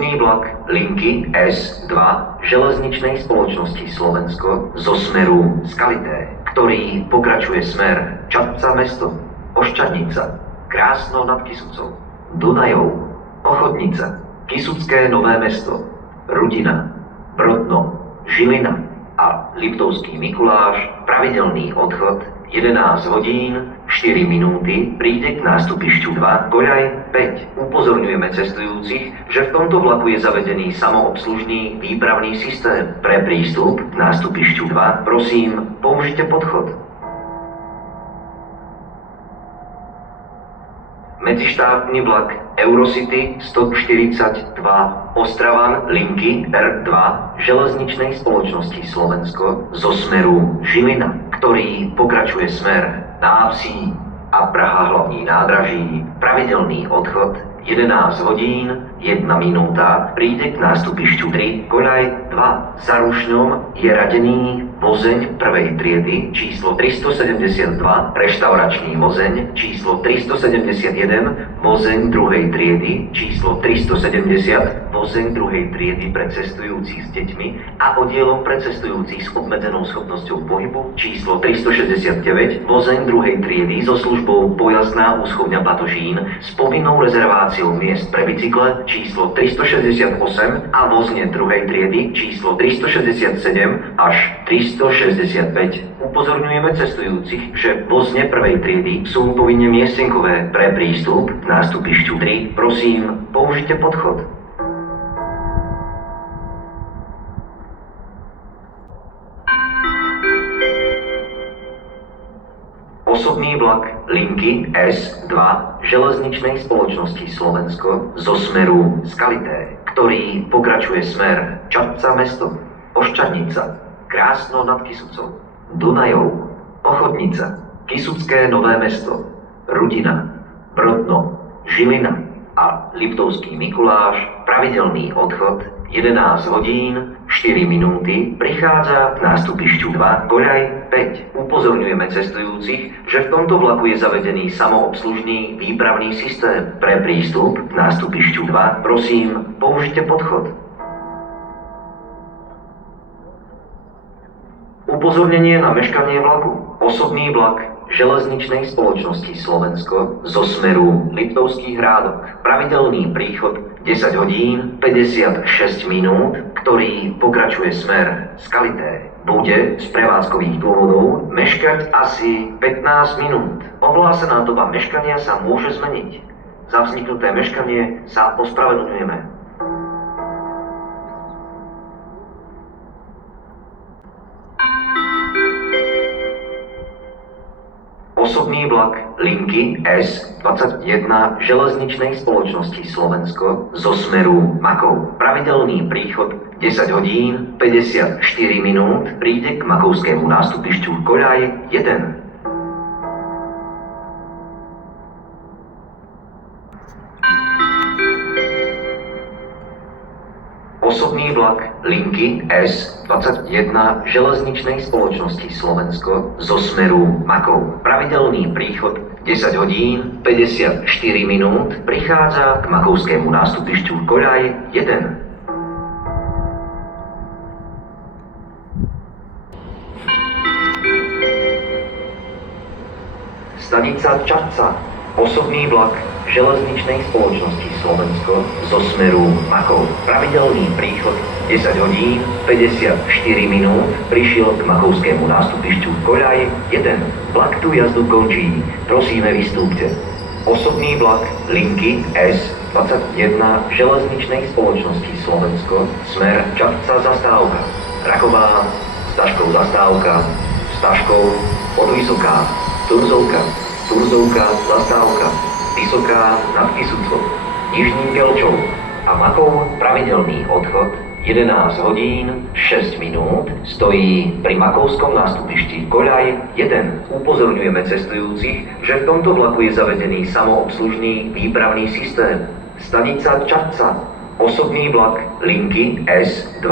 Osobný vlak linky S2 železničnej spoločnosti Slovensko zo smeru Skalité, ktorý pokračuje smer Čadca mesto, Oščadnica, Krásno nad Kysucou, Dunajov, Ochodnica, Kysucké Nové mesto, Rudina, Brodno, Žilina a Liptovský Mikuláš, pravidelný odchod 11 hodín 4 minúty, príde k nástupišťu 2, koľaj 5. Upozorňujeme cestujúcich, že v tomto vlaku je zavedený samoobslužný výpravný systém. Pre prístup k nástupišťu 2 prosím, použite podchod. Medzištátny vlak Eurocity 142 Ostravan linky R2 železničnej spoločnosti Slovensko zo smeru Žilina, ktorý pokračuje smer Návsí a Praha hlavní nádraží, pravidelný odchod 11 hodín 1 minúta, príde k nástupišťu 3, koľaj 2. Za Rušňom je radený vozeň prvej triedy číslo 372, reštauračný vozeň číslo 371, vozeň druhej triedy číslo 370, vozeň druhej triedy pre cestujúcich s deťmi a oddielom pre cestujúcich s obmedzenou schopnosťou pohybu číslo 369, vozeň druhej triedy so službou pojazdná úschovňa Batožín s povinnou rezerváciou miest pre bicykle číslo 368 a vozne druhej triedy číslo 367 až 365. Upozorňujeme cestujúcich, že vozne prvej triedy sú povinne miestenkové. Pre prístup k nástupišťu 3 prosím, použite podchod. Osobný vlak linky S2 železničnej spoločnosti Slovensko zo smeru Skalité, ktorý pokračuje smer Čadca mesto, Oščadnica, Krásno nad Kysucou, Dunajov, Ochodnica, Kysucké Nové mesto, Rudina, Brodno, Žilina a Liptovský Mikuláš, pravidelný odchod 11 hodín 4 minúty, prichádza k nástupišťu 2, koľaj 5. Upozorňujeme cestujúcich, že v tomto vlaku je zavedený samoobslužný výpravný systém. Pre prístup k nástupišťu 2 prosím, použite podchod. Upozornenie na meškanie vlaku. Osobný vlak železničnej spoločnosti Slovensko zo smeru Liptovských Hrádok. Pravidelný príchod 10 hodín 56 minút, ktorý pokračuje smer Skalité. Bude z prevádzkových dôvodov meškať asi 15 minút. Ohlásená doba meškania sa môže zmeniť. Za vzniknuté meškanie sa ospravedlňujeme. Osobný vlak linky S21 železničnej spoločnosti Slovensko zo smeru Makov. Pravidelný príchod 10 hodín 54 minút, príde k makovskému nástupišťu koľaj 1. Osobný vlak linky S21 železničnej spoločnosti Slovensko zo smeru Makov. Pravidelný príchod 10 hodín 54 minút, prichádza k makovskému nástupišťu koľaj 1. Stanica Čadca. Osobný vlak železničnej spoločnosti Slovensko zo smeru Makov. Pravidelný príchod 10 hodín 54 minút, prišiel k makovskému nástupišťu koľaj 1. Vlak tu jazdu končí, prosíme vystúpte. Osobný vlak linky S21 železničnej spoločnosti Slovensko, smer Čadca zastávka, Raková, Staškov zastávka, Staškov, Podvysoká, Turzovka, Turzovka zastávka, Vysoká nad Kysucou, Nižným Gelčou a Makov, pravidelný odchod 11 hodín 6 minút, stojí pri makovskom nástupišti koľaj 1. Upozorňujeme cestujúcich, že v tomto vlaku je zavedený samoobslužný výpravný systém. Stanica Čadca. Osobný vlak linky S2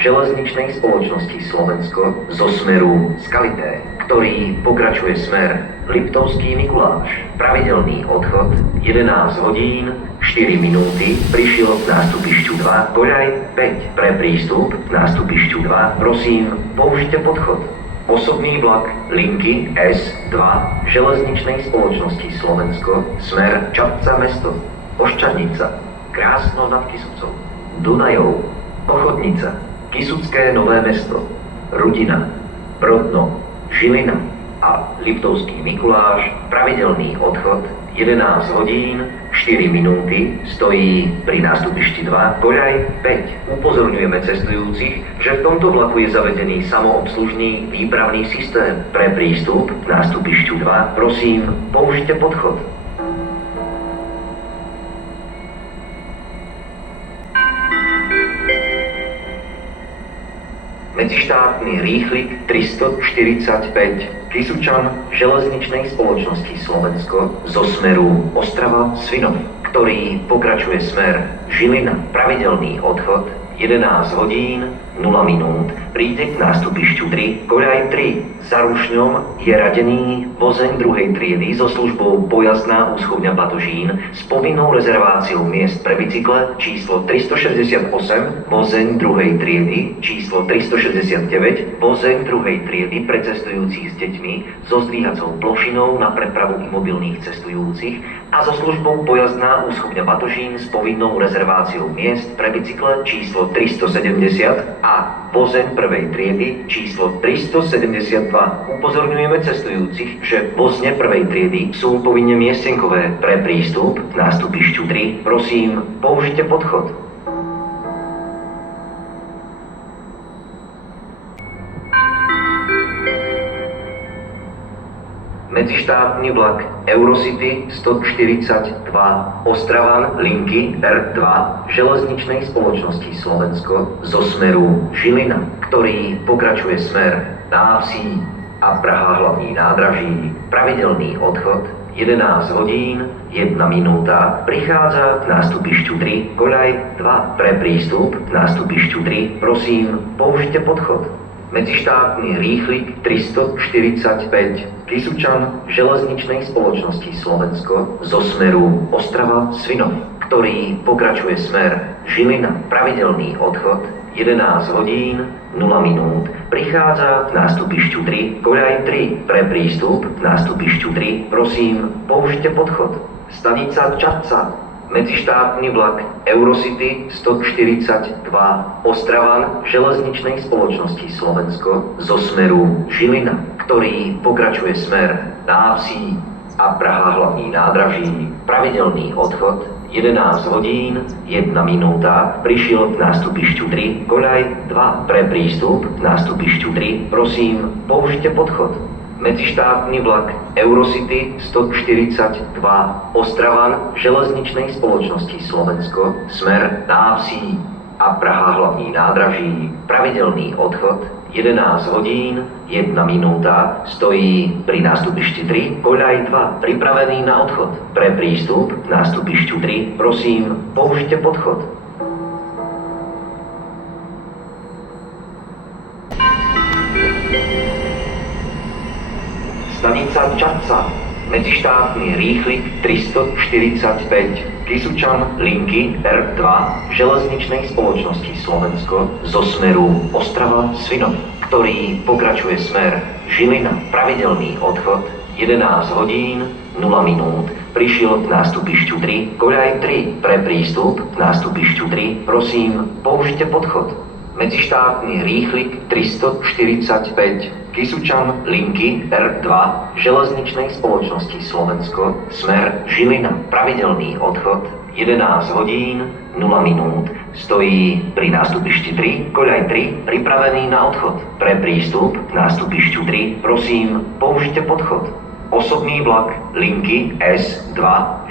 železničnej spoločnosti Slovensko zo smeru Skalité, ktorý pokračuje smer Liptovský Mikuláš. Pravidelný odchod 11 hodín 4 minúty prišiel k nástupišťu 2 koľaj 5. Pre prístup k nástupišťu 2 prosím použite podchod. Osobný vlak linky S2 železničnej spoločnosti Slovensko smer Čadca mesto, Oščadnica, Krásno nad Kysucou, Dunajov, Pochodnica, Kysucké Nové Mesto, Rudina, Brodno, Žilina a Liptovský Mikuláš pravidelný odchod 11 hodín 4 minúty stojí pri nástupišti 2 koľaj 5. Upozorňujeme cestujúcich, že v tomto vlaku je zavedený samoobslužný výpravný systém. Pre prístup k nástupišťu 2 prosím použite podchod. Medzištátny rýchlik 345 Kysučan železničnej spoločnosti Slovensko zo smeru Ostrava-Svinov, ktorý pokračuje smer Žilina. Pravidelný odchod 11 hodín 0 minút príde k nástupišťu 3 koľaj 3. Za rušňom je radený vozeň druhej triedy so službou Pojazdná úschovňa Batožín s povinnou rezerváciou miest pre bicykle číslo 368, vozeň druhej triedy číslo 369, vozeň druhej triedy pre cestujúcich s deťmi so zdvíhacou plošinou na prepravu imobilných cestujúcich a so službou Pojazdná úschovňa Batožín s povinnou rezerváciou miest pre bicykle číslo 370 a vozeň prvej triedy číslo 372. Upozorňujeme cestujúcich, že vozne prvej triedy sú povinne miestenkové. Pre prístup k nástupišťu 3 prosím použite podchod. Medzištátny vlak Eurocity 142 Ostravan linky R2 železničnej spoločnosti Slovensko zo smeru Žilina, ktorý pokračuje smer Návsí a Praha hlavní nádraží. Pravidelný odchod 11 hodín 1 minúta prichádza k nástupišťu 3 koľaj 2. Pre prístup k nástupišťu 3 prosím použite podchod. Medzištátny rýchlik 345 Kysučan železničnej spoločnosti Slovensko zo smeru Ostrava-Svinov, ktorý pokračuje smer Žilina. Pravidelný odchod 11 hodín 0 minút prichádza k nástupišťu 3 koľaj 3. Pre prístup k nástupišťu 3 prosím použite podchod. Stanica Čadca. Medzištátny vlak Eurocity 142 Ostravan železničnej spoločnosti Slovensko zo smeru Žilina, ktorý pokračuje smer Návsí a Praha hlavní nádraží. Pravidelný odchod 11 hodín 1 minúta prišiel k nástupišťu 3 koľaj 2. Pre prístup k nástupišťu 3 prosím použite podchod. Medzištátny vlak Eurocity 142 Ostravan železničnej spoločnosti Slovensko smer Návsí a Praha hlavní nádraží. Pravidelný odchod 11 hodín 1 minúta stojí pri nástupišti 3 koľaj 2 pripravený na odchod. Pre prístup k nástupišťu 3 prosím použite podchod. Stanica Čadca. Medzištátny rýchlik 345 Kysučan linky R2 železničnej spoločnosti Slovensko zo smeru Ostrava-Svinov, ktorý pokračuje smer Žilina. Pravidelný odchod 11 hodín 0 minút prišiel k nástupišťu 3 koľaj 3. Pre prístup k nástupišťu 3 prosím použite podchod. Medzištátny rýchlik 345 Kysučan linky R2 železničnej spoločnosti Slovensko smer Žilina. Pravidelný odchod 11 hodín 0 minút stojí pri nástupišti 3 koľaj 3 pripravený na odchod. Pre prístup k nástupišťu 3 prosím použite podchod. Osobný vlak linky S2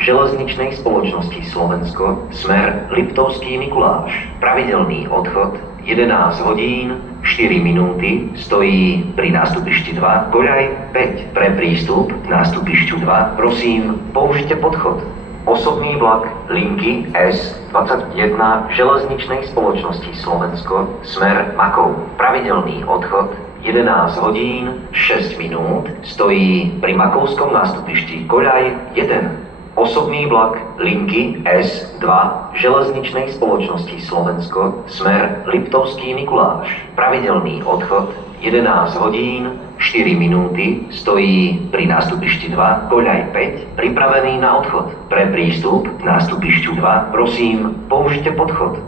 železničnej spoločnosti Slovensko smer Liptovský Mikuláš. Pravidelný odchod 11 hodín 4 minúty stojí pri nástupišti 2 koľaj 5. Pre prístup k nástupišťu 2 prosím použite podchod. Osobný vlak linky S21 železničnej spoločnosti Slovensko smer Makov. Pravidelný odchod 11 hodín 6 minút stojí pri Makovskom nástupišti koľaj 1. Osobný vlak linky S2 železničnej spoločnosti Slovensko, smer Liptovský Mikuláš. Pravidelný odchod 11 hodín 4 minúty, stojí pri nástupišti 2, koľaj 5, pripravený na odchod. Pre prístup k nástupišťu 2, prosím, použite podchod.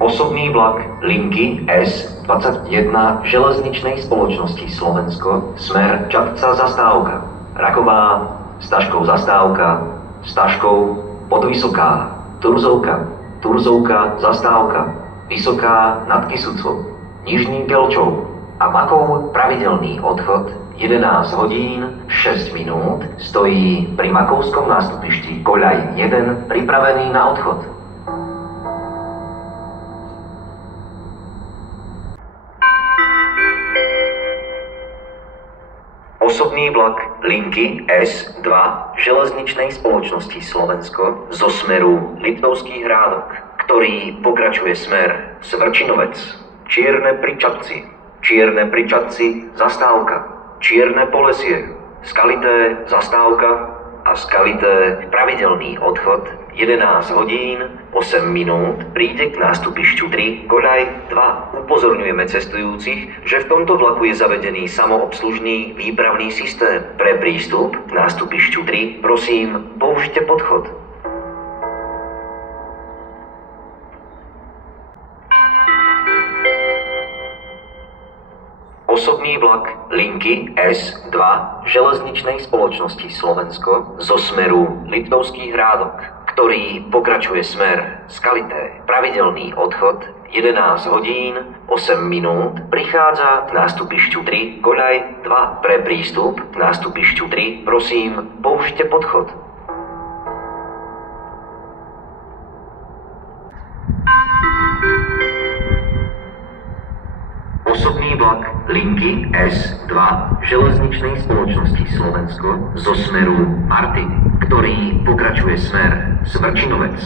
Osobný vlak linky S21 železničnej spoločnosti Slovensko, smer Čadca zastávka, Raková, Staškov zastávka, Staškov, Podvysoká, Turzovka zastávka, Vysoká nad Kysucou, Nižný Gelčov a Makov pravidelný odchod 11 hodín 6 minút, stojí pri Makovskom nástupišti koľaj 1, pripravený na odchod. Osobný vlak linky S2 železničnej spoločnosti Slovensko zo smeru Liptovský Hrádok, ktorý pokračuje smer Svrčinovec, Čierne pri Čadci zastávka, Čierne Polesie, Skalité zastávka a Skalité pravidelný odchod 11 hodín 8 minút, príde k nástupišťu 3, koľaj 2. Upozorňujeme cestujúcich, že v tomto vlaku je zavedený samoobslužný výpravný systém. Pre prístup k nástupišťu 3, prosím, použite podchod. Osobný vlak linky S2 železničnej spoločnosti Slovensko zo smeru Liptovský Hrádok, ktorý pokračuje smer Skalité. Pravidelný odchod 11 hodín 8 minút, prichádza k nástupišťu 3, koľaj 2. Pre prístup k nástupišťu 3, prosím, použite podchod. Osobný vlak linky S2 železničnej spoločnosti Slovensko zo smeru Martin, ktorý pokračuje smer Svrčinovec,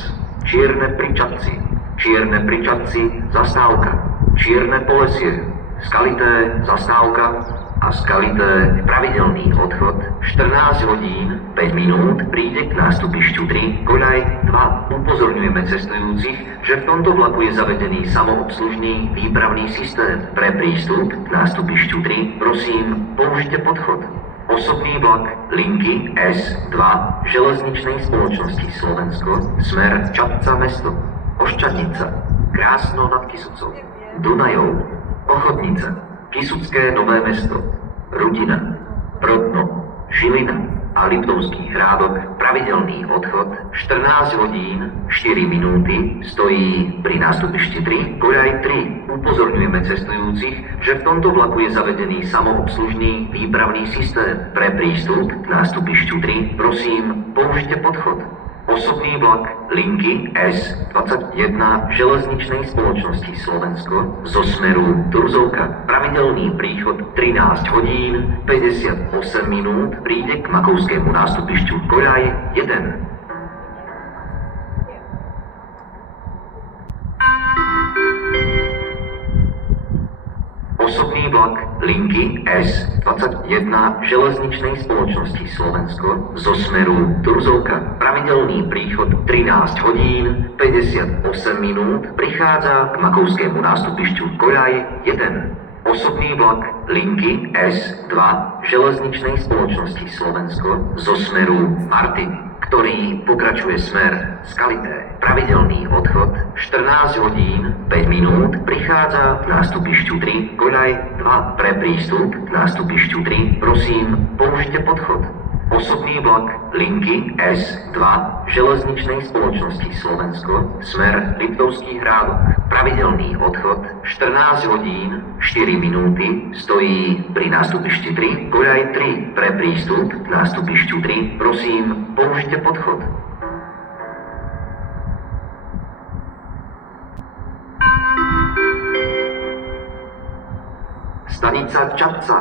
Čierne pri Čadci zastávka, Čierne Polesie, Skalité zastávka a Skalité pravidelný odchod 14 hodín 5 minút, príde k nástupišťu 3, koľaj 2. Upozorňujeme cestujúcich, že v tomto vlaku je zavedený samoobslužný výpravný systém. Pre prístup k nástupišťu 3, prosím, použite podchod. Osobný vlak linky S2 železničnej spoločnosti Slovensko, smer Čadca mesto, Oščadnica, Krásno nad Kysucou, Dunajov, Ochodnica, Kysucké Nové Mesto, Rudina, Brodno, Žilina a Liptovský Hrádok, pravidelný odchod 14 hodín 4 minúty, stojí pri nástupišti 3, koľaj 3. Upozorňujeme cestujúcich, že v tomto vlaku je zavedený samoobslužný výpravný systém. Pre prístup k nástupišťu 3, prosím, použite podchod. Osobný vlak linky S21 železničnej spoločnosti Slovensko zo smeru Turzovka, pravidelný príchod 13 hodín 58 minút, príde k Makovskému nástupišťu koľaj 1. Osobný vlak linky S21 železničnej spoločnosti Slovensko zo smeru Turzovka, pravidelný príchod 13 hodín 58 minút, prichádza k Makovskému nástupišťu koľaj 1. Osobný vlak linky S2 železničnej spoločnosti Slovensko zo smeru Martin, ktorý pokračuje smer Skalité. Pravidelný odchod 14 hodín 5 minút, prichádza k nástupišťu 3, koľaj 2. Pre prístup k nástupišťu 3, prosím, použite podchod. Osobný vlak linky S2 železničnej spoločnosti Slovensko, smer Liptovský Hrádok, pravidelný odchod 14 hodín 4 minúty, stojí pri nástupišti 3, koľaj 3. Pre prístup k nástupišťu 3, prosím, použite podchod. Stanica Čadca,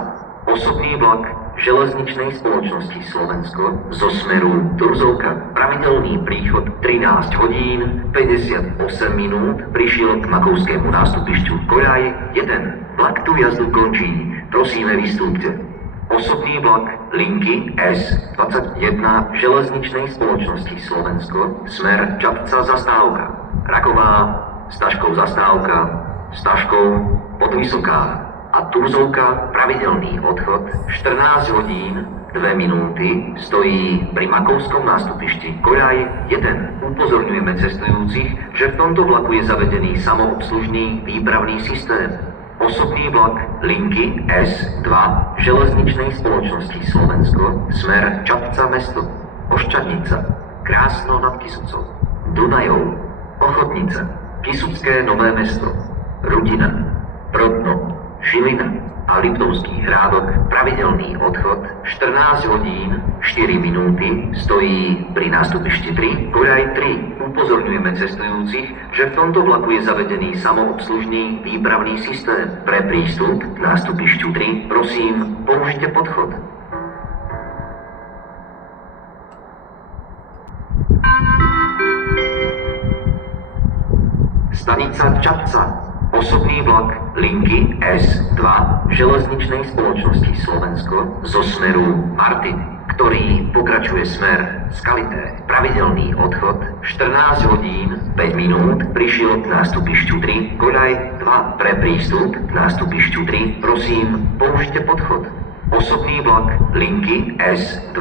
osobný vlak železničnej spoločnosti Slovensko zo smeru Turzovka, pravidelný príchod 13 hodín 58 minút, prišiel k Makovskému nástupišťu koľaj 1. Vlak tu jazdu končí, prosíme vystúpte. Osobný vlak linky S21 železničnej spoločnosti Slovensko, smer Čapca zastávka, Raková, Staškov zastávka, Staškov, Podvysoká a Turzovka pravidelný odchod 14 hodín 2 minúty stojí pri Makovskom nástupišti Koľaj 1. Upozorňujeme cestujúcich, že v tomto vlaku je zavedený samoobslužný výpravný systém. Osobný vlak linky S2 železničnej spoločnosti Slovensko, smer Čapca mesto, Oščadnica, Krásno nad Kysucou, Dunajov, Ochodnica, Kysucké Nové Mesto, Rudina, Brodno, Žilina a Liptovský Hrádok pravidelný odchod 14 hodín 4 minúty stojí pri nástupišti 3 Koľaj 3. Upozorňujeme cestujúcich, že v tomto vlaku je zavedený samoobslužný výpravný systém. Pre prístup k nástupišťu 3 prosím použite podchod. Stanica Čapca. Osobný vlak linky S2 železničnej spoločnosti Slovensko zo smeru Martin, ktorý pokračuje smer Skalité. Pravidelný odchod 14 hodín 5 minút prišiel k nástupišťu 3 Koľaj 2. Pre prístup k nástupišťu 3 prosím použite podchod. Osobný vlak linky S2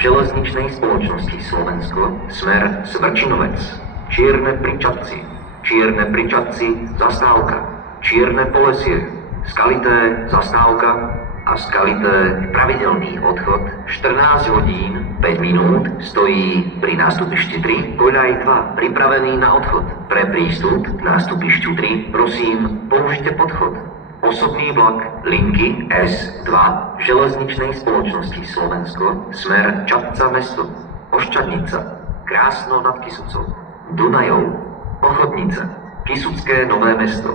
železničnej spoločnosti Slovensko, smer Smrčinovec, Čierne pri Čapci, Čierne pri Čapci zastávka, Čierne Polesie, Skalité zastávka a Skalité pravidelný odchod 14 hodín 5 minút stojí pri nástupišti 3 Koľaj 2 pripravený na odchod. Pre prístup k nástupišťu 3 prosím použite podchod. Osobný vlak linky S2 železničnej spoločnosti Slovensko, smer Čapca mesto, Oščadnica, Krásno nad Kysucou, Dunajov, Ochodnica, Kysucké Nové Mesto,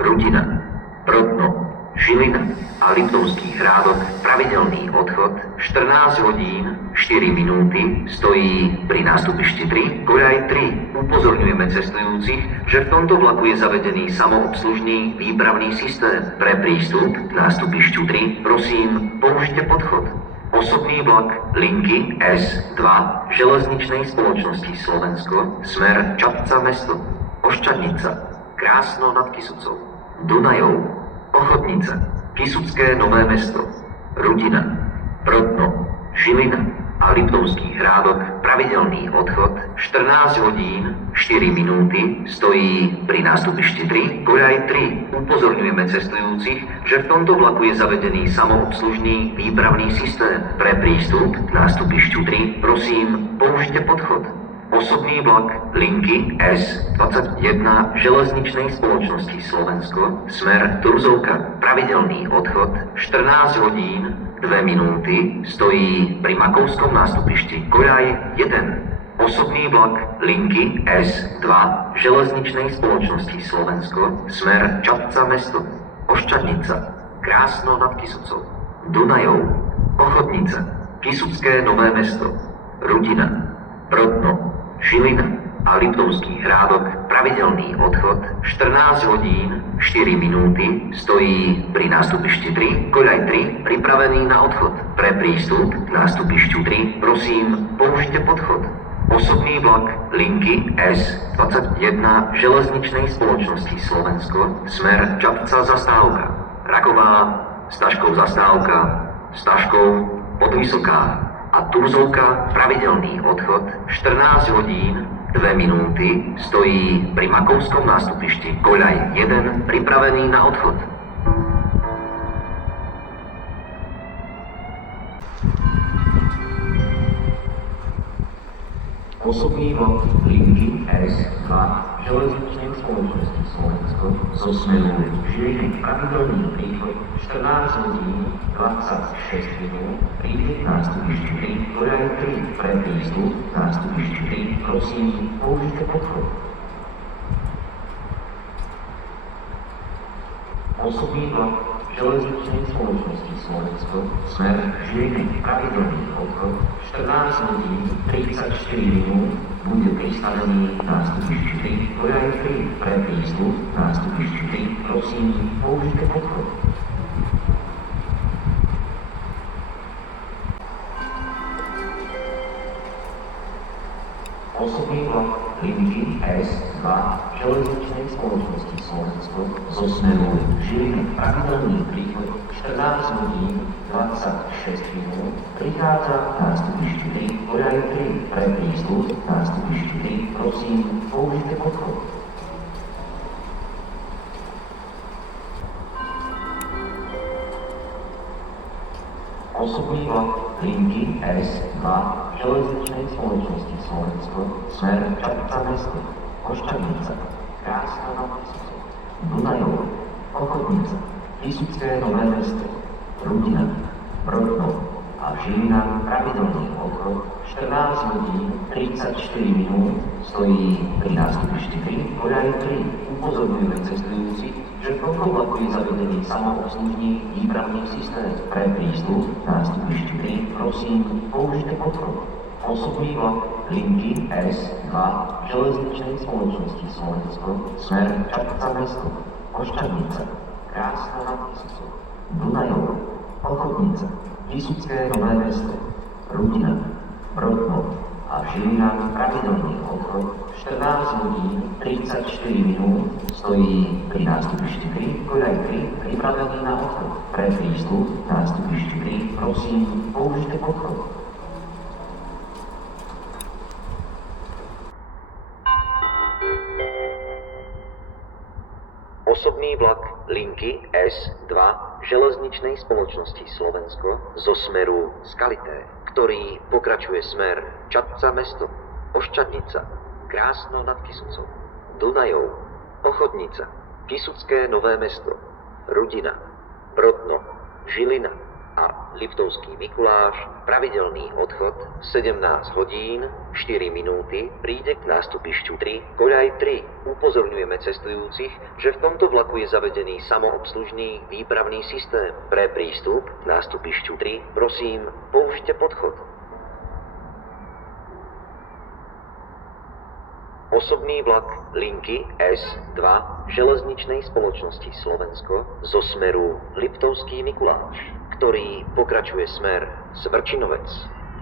Rudina, Brodno, Žilina a Liptovský Hrádok pravidelný odchod 14 hodín 4 minúty stojí pri nástupišti 3 Koľaj 3. Upozorňujeme cestujúcich, že v tomto vlaku je zavedený samoobslužný výpravný systém. Pre prístup k nástupišťu 3 prosím použite podchod. Osobný vlak linky S2 železničnej spoločnosti Slovensko, smer Čapca mesto, Oščadnica, Krásno nad Kysucou, Dunajov, Ochodnica, Kysucké Nové Mesto, Rudina, Brodno, Žilina a Liptovský Hrádok pravidelný odchod 14 hodín 4 minúty stojí pri nástupišti 3 Koľaj 3. Upozorňujeme cestujúcich, že v tomto vlaku je zavedený samoobslužný výpravný systém. Pre prístup k nástupišťu 3 prosím použite podchod. Osobný vlak linky S21 železničnej spoločnosti Slovensko, smer Turzovka, pravidelný odchod 14 hodín 2 minúty stojí pri Makovskom nástupišti Koľaj 1. Osobný vlak linky S2 železničnej spoločnosti Slovensko, smer Čapca mesto, Oščadnica, Krásno nad Kysucou, Dunajov, Ochodnica, Kysucké Nové Mesto, Rudina, Brodno, Žilina a Liptovský Hrádok pravidelný odchod 14 hodín 4 minúty stojí pri nástupišti 3 Koľaj 3 pripravený na odchod. Pre prístup k nástupišťu 3 prosím použite podchod. Osobný vlak linky S21 železničnej spoločnosti Slovensko, smer Čapca zastávka, Raková, Staškov zastávka, Staškov, Podvysoká a Turzovka pravidelný odchod 14 hodín 2 minúty stojí pri Makovskom nástupišti Koľaj 1 pripravený na odchod. Osobný vlak linky S2 železničnej spoločnosti Slovensko zo smeru Žiliny pravidelný príchod 14 hodín 26 minút príde k nástupišťu 3 Koľaj 3. Pre prístup k nástupišťu 3 prosím použite podchod. Osobný vlak železničnej spoločnosti Slovensko, smer Žiliny pravidelný odchod 14 hodín 34 minút bude pristavený k nástupišťu 3 Koľaj 3. Pre prístup k nástupišťu 3 prosím použite podchod. Osobný vlak linky S2 železničnej spoločnosti Slovensko zo smeru Žilina pravidelný príchod 14 hodín 26 minút prichádza na nástupišti 3 koľaj 3 pre prístup na nástupišti 3 prosím použite podchod. Osobný vlak linky S2 železničnej spoločnosti Slovensko smer Čapca mesto, Koščanica, Krásna nad Tisocou, Dunajov, Ochodnica, Pisucké Nové Mesto, Rudina, Brodno a Žilina pravidelný obchod 14 hodín 34 minút stojí pri nástupišti 3 koľaj 3. Upozorňujeme cestujúcich, že v tomto vlaku je zavedený samoobslužný výpravný systém. Pre prístup na nástupišti 3 prosím použite podchod. Osobný vlak linky S2 železničnej spoločnosti Slovensko smer Čapca mesto, Koščanica, Krásna nad Tisocou, Dunajov, Ochodnica, Pisucké Nové Mesto, Rudina, Brodno a Žilina pravidelný obchod 14 hodín 34 minút stojí pri nástupišti 3 koľaj 3 pripravený na odchod. Pre prístup na nástupišti 3 prosím použite podchod. Osobný vlak linky S2 železničnej spoločnosti Slovensko zo smeru Skalité, ktorý pokračuje smer Čapca mesto, Oščadnica, Krásno nad Tisocou, Dunajov, Ochodnica, Pisucké Nové Mesto, Rudina, Brodno, Žilina a Liptovský Mikuláš, pravidelný odchod 17 hodín 4 minúty príde k nástupišťu 3 koľaj 3. Upozorňujeme cestujúcich, že v tomto vlaku je zavedený samoobslužný výpravný systém. Pre prístup k nástupišťu 3 prosím použite podchod. Osobný vlak linky S2 železničnej spoločnosti Slovensko zo smeru Liptovský Mikuláš, ktorý pokračuje smer Svrčinovec,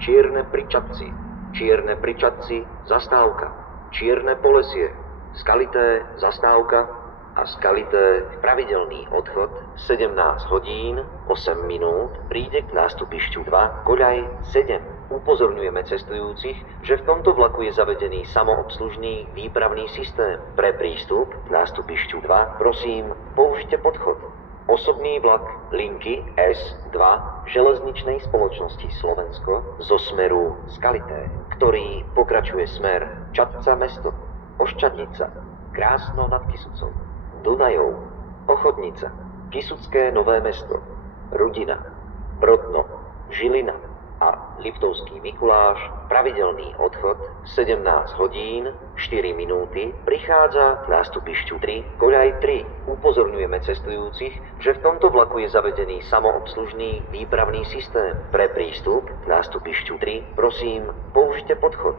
Čierne pri Čapci, Čierne pri Čapci, zastávka, Čierne Polesie, Skalité, zastávka a Skalité, pravidelný odchod 17 hodín 8 minút príde k nástupišťu 2 koľaj 7. Upozorňujeme cestujúcich, že v tomto vlaku je zavedený samoobslužný výpravný systém. Pre prístup k nástupišťu 2 prosím použite podchod. Osobný vlak linky S2 železničnej spoločnosti Slovensko zo smeru Skalité, ktorý pokračuje smer Čapca mesto, Oščadnica, Krásno nad Tisocou, Dunajov, Ochodnica, Pisucké Nové Mesto, Rudina, Brodno, Žilina a Liptovský Mikuláš, pravidelný odchod 17 hodín 4 minúty prichádza k nástupišťu 3 koľaj 3. Upozorňujeme cestujúcich, že v tomto vlaku je zavedený samoobslužný výpravný systém. Pre prístup k nástupišťu 3 prosím použite podchod.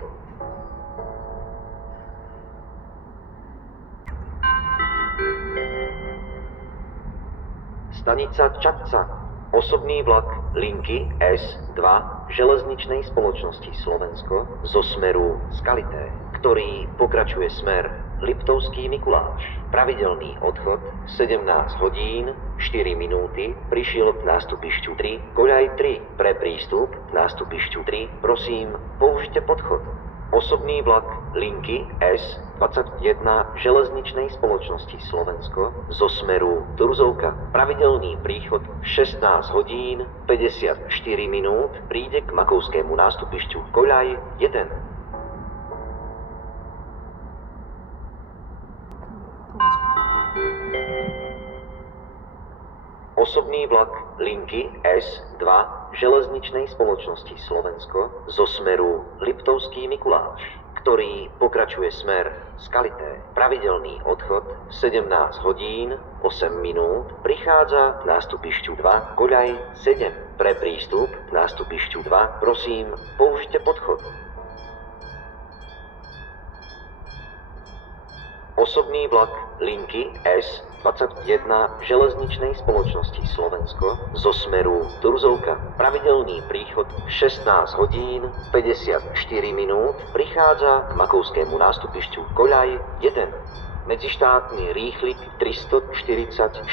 Stanica Čapca. Osobný vlak linky S2 železničnej spoločnosti Slovensko zo smeru Skalité, ktorý pokračuje smer Liptovský Mikuláš. Pravidelný odchod 17 hodín 4 minúty prišiel k nástupišťu 3 koľaj 3. Pre prístup k nástupišťu 3 prosím použite podchod. Osobný vlak linky S21 železničnej spoločnosti Slovensko zo smeru Turzovka. Pravidelný príchod 16 hodín 54 minút príde k makovskému nástupišťu koľaj 1. Osobný vlak linky S2 železničnej spoločnosti Slovensko zo smeru Liptovský Mikuláš, ktorý pokračuje smer Skalité. Pravidelný odchod 17 hodín 8 minút prichádza k nástupišťu 2 koľaj 7. Pre prístup k nástupišťu 2 prosím použite podchod. Osobný vlak linky 21 železničnej spoločnosti Slovensko zo smeru Turzovka. Pravidelný príchod 16 hodín 54 minút prichádza k Makovskému nástupišťu Koľaj 1. Medzištátny rýchlik 344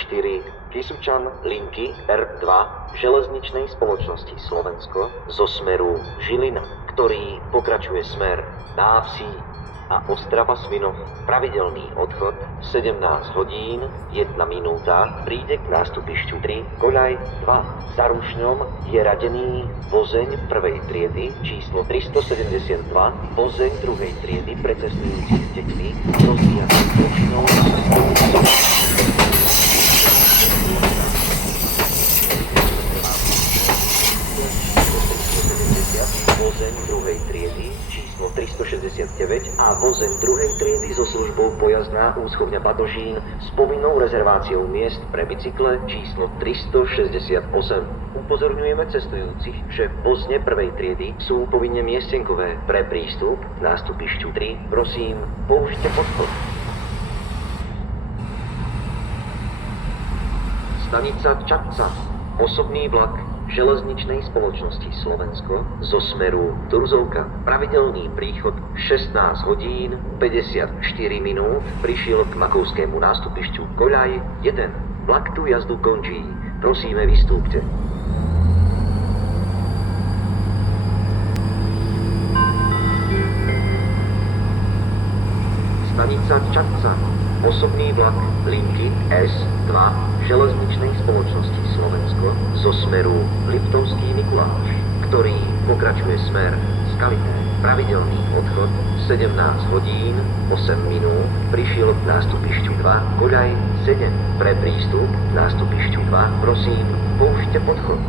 Kysučan linky R2 železničnej spoločnosti Slovensko zo smeru Žilina, ktorý pokračuje smer Návsí a Ostrava Svinov. Pravidelný odchod 17 hodín 1 minúta príde k nástupišťu 3 Koľaj 2. Za Rušňom je radený vozeň prvej triedy číslo 372, vozeň druhej triedy pre cestujúcich s deťmi rozvíjací Rušňou vozeň druhej triedy číslo 369 a vozeň druhej triedy so službou pojazdná úschovňa Batožín s povinnou rezerváciou miest pre bicykle číslo 368. Upozorňujeme cestujúcich, že vozne prvej triedy sú povinne miestenkové. Pre prístup k nástupišťu 3 prosím použite podchod. Stanica Čapca. Osobný vlak železničnej spoločnosti Slovensko zo smeru Turzovka. Pravidelný príchod 16 hodín 54 minút prišiel k Makovskému nástupišťu Koľaj 1. Vlak tu jazdu končí. Prosíme, vystúpte. Stanica Čapca. Osobný vlak linky S2 železničnej spoločnosti Slovensko zo smeru Liptovský Mikuláš, ktorý pokračuje smer Skalité. Pravidelný odchod 17 hodín 8 minút prišiel k nástupišťu 2 Koľaj 7. Pre prístup k nástupišťu 2 prosím použite podchod.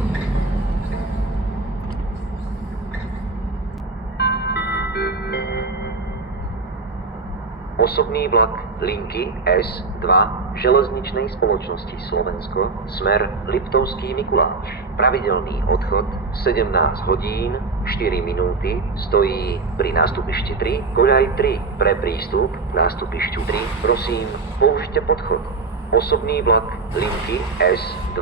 Osobný vlak linky S2 železničnej spoločnosti Slovensko smer Liptovský Mikuláš. Pravidelný odchod 17 hodín 4 minúty stojí pri nástupišti 3 Koľaj 3. Pre prístup k nástupišťu 3 prosím použite podchod. Osobný vlak linky S2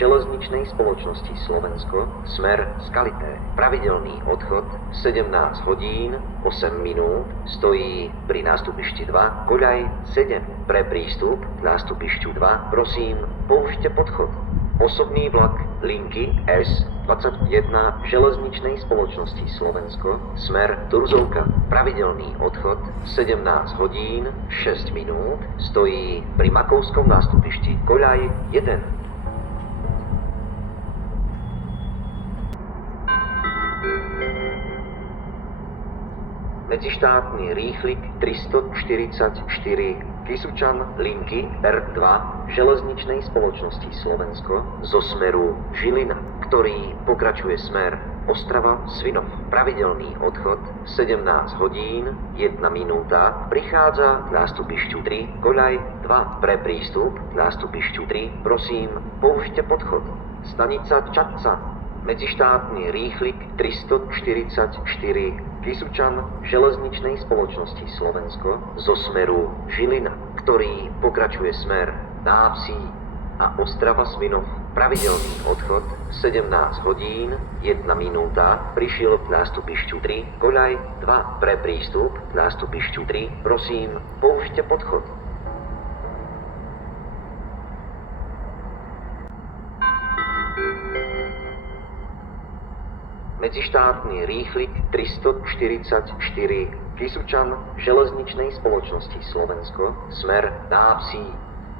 železničnej spoločnosti Slovensko smer Skalité. Pravidelný odchod 17 hodín 8 minút stojí pri nástupišti 2 Koľaj 7. Pre prístup k nástupišťu 2 prosím použite podchod. Osobný vlak linky S21 železničnej spoločnosti Slovensko smer Turzovka. Pravidelný odchod 17 hodín 6 minút stojí pri Makovskom nástupišti Koľaj 1. Medzištátny rýchlik 344 Kysučan linky R2 železničnej spoločnosti Slovensko zo smeru Žilina, ktorý pokračuje smer Ostrava Svinov. Pravidelný odchod 17 hodín 1 minúta prichádza k nástupišťu 3 Koľaj 2. Pre prístup k nástupišťu 3 prosím použite podchod. Stanica Čapca. Medzištátny rýchlik 344 Kysučan železničnej spoločnosti Slovensko zo smeru Žilina, ktorý pokračuje smer Návsí a Ostrava Svinov. Pravidelný odchod 17 hodín 1 minúta prišiel k nástupišťu 3 Koľaj 2. Pre prístup k nástupišťu 3 prosím použite podchod. Medzištátny rýchlik 344 Kysučan železničnej spoločnosti Slovensko smer Návsí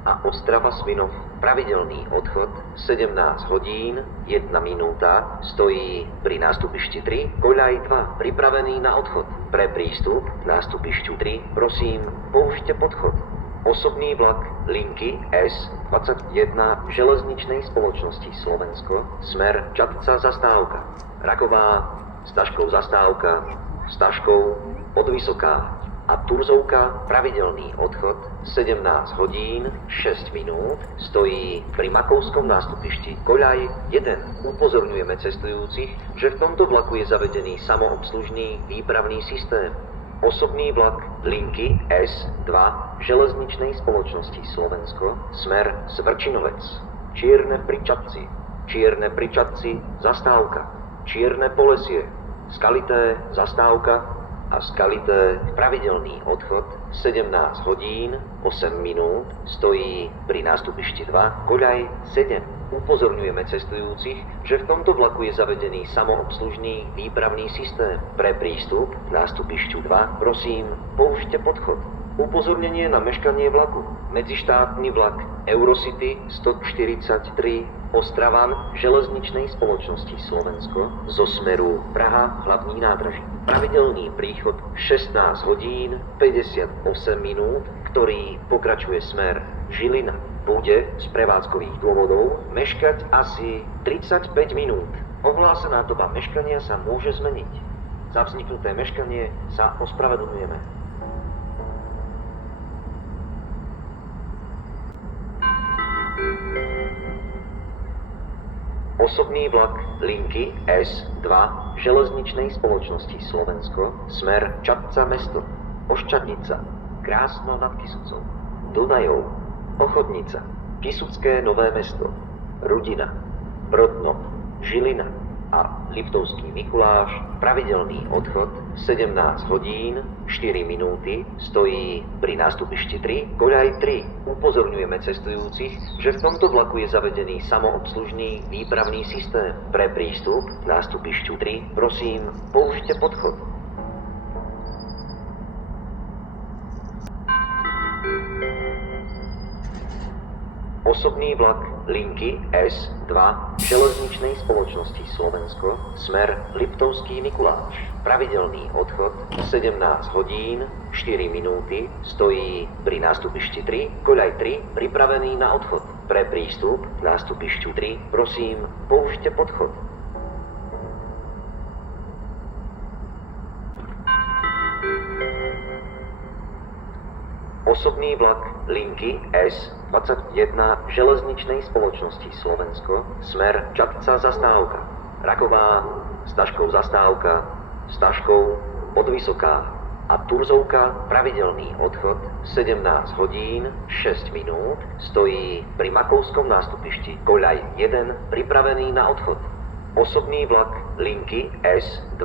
a Ostrava Svinov. Pravidelný odchod 17 hodín 1 minúta stojí pri nástupišti 3 Koľaj 2. Pripravený na odchod. Pre prístup k nástupišťu 3 prosím použite podchod. Osobný vlak linky S21 železničnej spoločnosti Slovensko smer Čapca zastávka Raková, Staškov zastávka, Staškov, Podvysoká a Turzovka. Pravidelný odchod 17 hodín 6 minút stojí pri Makovskom nástupišti Koľaj 1. Upozorňujeme cestujúcich, že v tomto vlaku je zavedený samoobslužný výpravný systém. Osobný vlak linky S2 železničnej spoločnosti Slovensko, smer Svrčinovec. Čierne pri Čadci. Čierne pri Čadci, zastávka. Čierne Polesie. Skalité, zastávka. A Skalité, pravidelný odchod, 17 hodín, 8 minút, stojí pri nástupišti 2, koľaj 7. Upozorňujeme cestujúcich, že v tomto vlaku je zavedený samoobslužný výpravný systém. Pre prístup k nástupišťu 2, prosím, použite podchod. Upozornenie na meškanie vlaku. Medzištátny vlak Eurocity 143 Ostravan železničnej spoločnosti Slovensko zo smeru Praha hlavní nádraží. Pravidelný príchod 16 hodín 58 minút, ktorý pokračuje smer Žilina. Bude z prevádzkových dôvodov meškať asi 35 minút. Ohlásená doba meškania sa môže zmeniť. Za vzniknuté meškanie sa ospravedlňujeme. Osobný vlak linky S2 železničnej spoločnosti Slovensko, smer Čadca mesto, Oščadnica, Krásno nad Kysucou, Dunajov, Ochodnica, Kysucké Nové Mesto, Rudina, Brodno, Žilina a Liptovský Mikuláš, pravidelný odchod, 17 hodín, 4 minúty, stojí pri nástupišti 3, koľaj 3. Upozorňujeme cestujúcich, že v tomto vlaku je zavedený samoobslužný výpravný systém. Pre prístup k nástupišťu 3, prosím, použite podchod. Osobný vlak linky S2 železničnej spoločnosti Slovensko, smer Liptovský Mikuláš. Pravidelný odchod, 17 hodín, 4 minúty, stojí pri nástupišti 3, koľaj 3, pripravený na odchod. Pre prístup k nástupišťu 3, prosím, použite podchod. Osobný vlak linky S21 železničnej spoločnosti Slovensko, smer Čadca zastávka, Raková, Staškov zastávka, Staškov, Podvysoká a Turzovka, pravidelný odchod, 17 hodín, 6 minút, stojí pri Makovskom nástupišti, koľaj 1, pripravený na odchod. Osobný vlak linky S2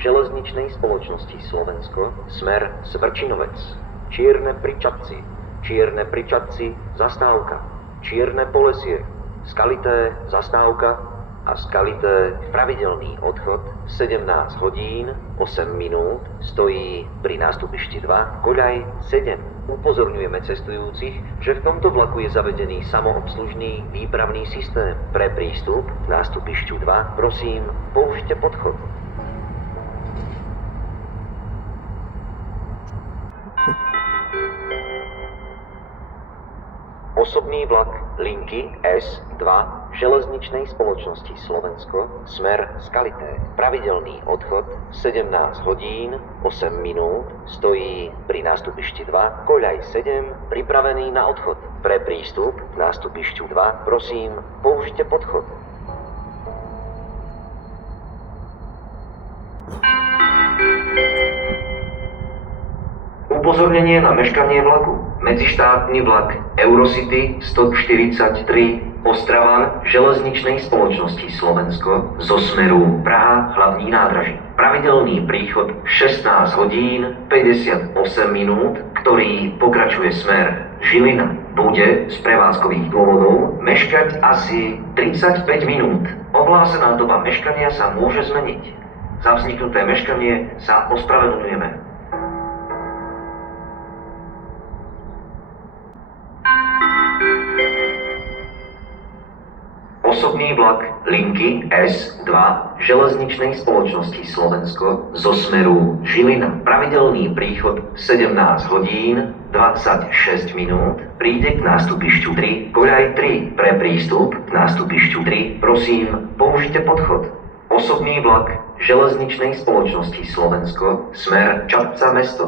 železničnej spoločnosti Slovensko, smer Svrčinovec. Čierne pri Čadci, Čierne pri Čadci, zastávka, Čierne Polesie, Skalité, zastávka a Skalité, pravidelný odchod, 17 hodín, 8 minút, stojí pri nástupišti 2, koľaj 7. Upozorňujeme cestujúcich, že v tomto vlaku je zavedený samoobslužný výpravný systém. Pre prístup k nástupišťu 2, prosím, použite podchod. Osobný vlak linky S2 železničnej spoločnosti Slovensko, smer Skalité. Pravidelný odchod, 17 hodín, 8 minút, stojí pri nástupišti 2, koľaj 7, pripravený na odchod. Pre prístup k nástupišťu 2, prosím, použite podchod. Upozornenie na meškanie vlaku. Medzištátny vlak Eurocity 143 Ostravan železničnej spoločnosti Slovensko zo smeru Praha hlavní nádraží. Pravidelný príchod 16 hodín 58 minút, ktorý pokračuje smer Žilina. Bude z prevádzkových dôvodov meškať asi 35 minút. Ohlásená doba meškania sa môže zmeniť. Za vzniknuté meškanie sa ospravedlňujeme. Osobný vlak linky S2 železničnej spoločnosti Slovensko zo smeru Žilina. Pravidelný príchod 17 hodín 26 minút, príde k nástupišťu 3, koľaj 3. Pre prístup k nástupišťu 3, prosím, použite podchod. Osobný vlak železničnej spoločnosti Slovensko, smer Čadca mesto,